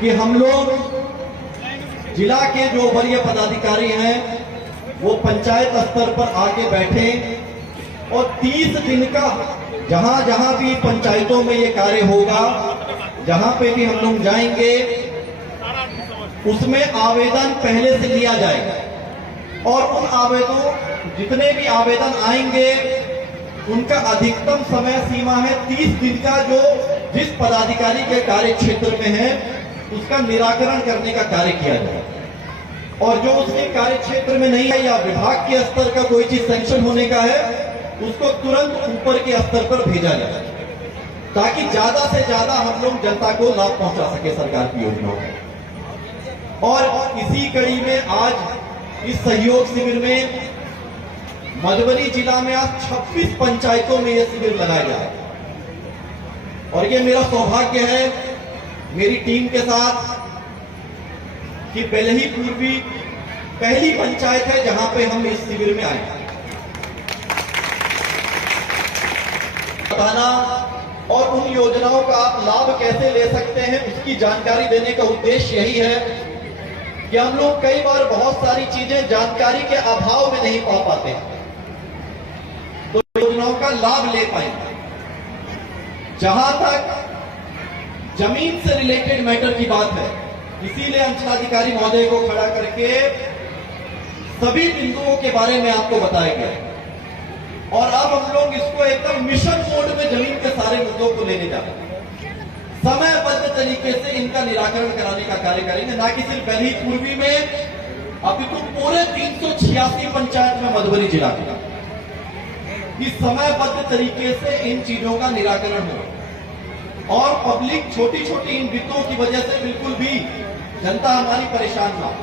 कि हम लोग जिला के जो वरीय पदाधिकारी हैं वो पंचायत स्तर पर आके बैठे और 30 दिन का जहां जहां भी पंचायतों में ये कार्य होगा, जहां पे भी हम लोग जाएंगे, उसमें आवेदन पहले से लिया जाएगा और उन आवेदनों जितने भी आवेदन आएंगे उनका अधिकतम समय सीमा है 30 दिन का, जो जिस पदाधिकारी के कार्य क्षेत्र में है उसका निराकरण करने का कार्य किया जाए। और जो उसके कार्य क्षेत्र में नहीं है या विभाग के स्तर का कोई चीज सैंक्शन होने का है, उसको तुरंत ऊपर के स्तर पर भेजा जाए ताकि ज्यादा से ज्यादा हम लोग जनता को लाभ पहुंचा सके सरकार की योजनाओं को। और इसी कड़ी में आज इस सहयोग शिविर में मधुबनी जिला में आज 26 पंचायतों में यह शिविर लगाया जाए और ये मेरा सौभाग्य है मेरी टीम के साथ कि बेलही पूर्वी पहली पंचायत है जहां पे हम इस शिविर में आए। बताना और उन योजनाओं का आप लाभ कैसे ले सकते हैं उसकी जानकारी देने का उद्देश्य यही है कि हम लोग कई बार बहुत सारी चीजें जानकारी के अभाव में नहीं पा पाते, तो योजनाओं का लाभ ले पाएंगे। जहां तक जमीन से रिलेटेड मैटर की बात है, इसीलिए अंचलाधिकारी महोदय को खड़ा करके सभी बिंदुओं के बारे में आपको बताया गया और अब हम लोग इसको एकदम मिशन मोड में जमीन के सारे मुद्दों को लेने जा रहे हैं। समयबद्ध तरीके से इनका निराकरण कराने का कार्य करेंगे, ना कि सिर्फ बेलही पूर्वी में, अभी तो पूरे 386 पंचायत में मधुबनी जिला के इस समयबद्ध तरीके से इन चीजों का निराकरण हो और पब्लिक छोटी छोटी इन वित्तों की वजह से बिल्कुल भी जनता हमारी परेशान ना हो।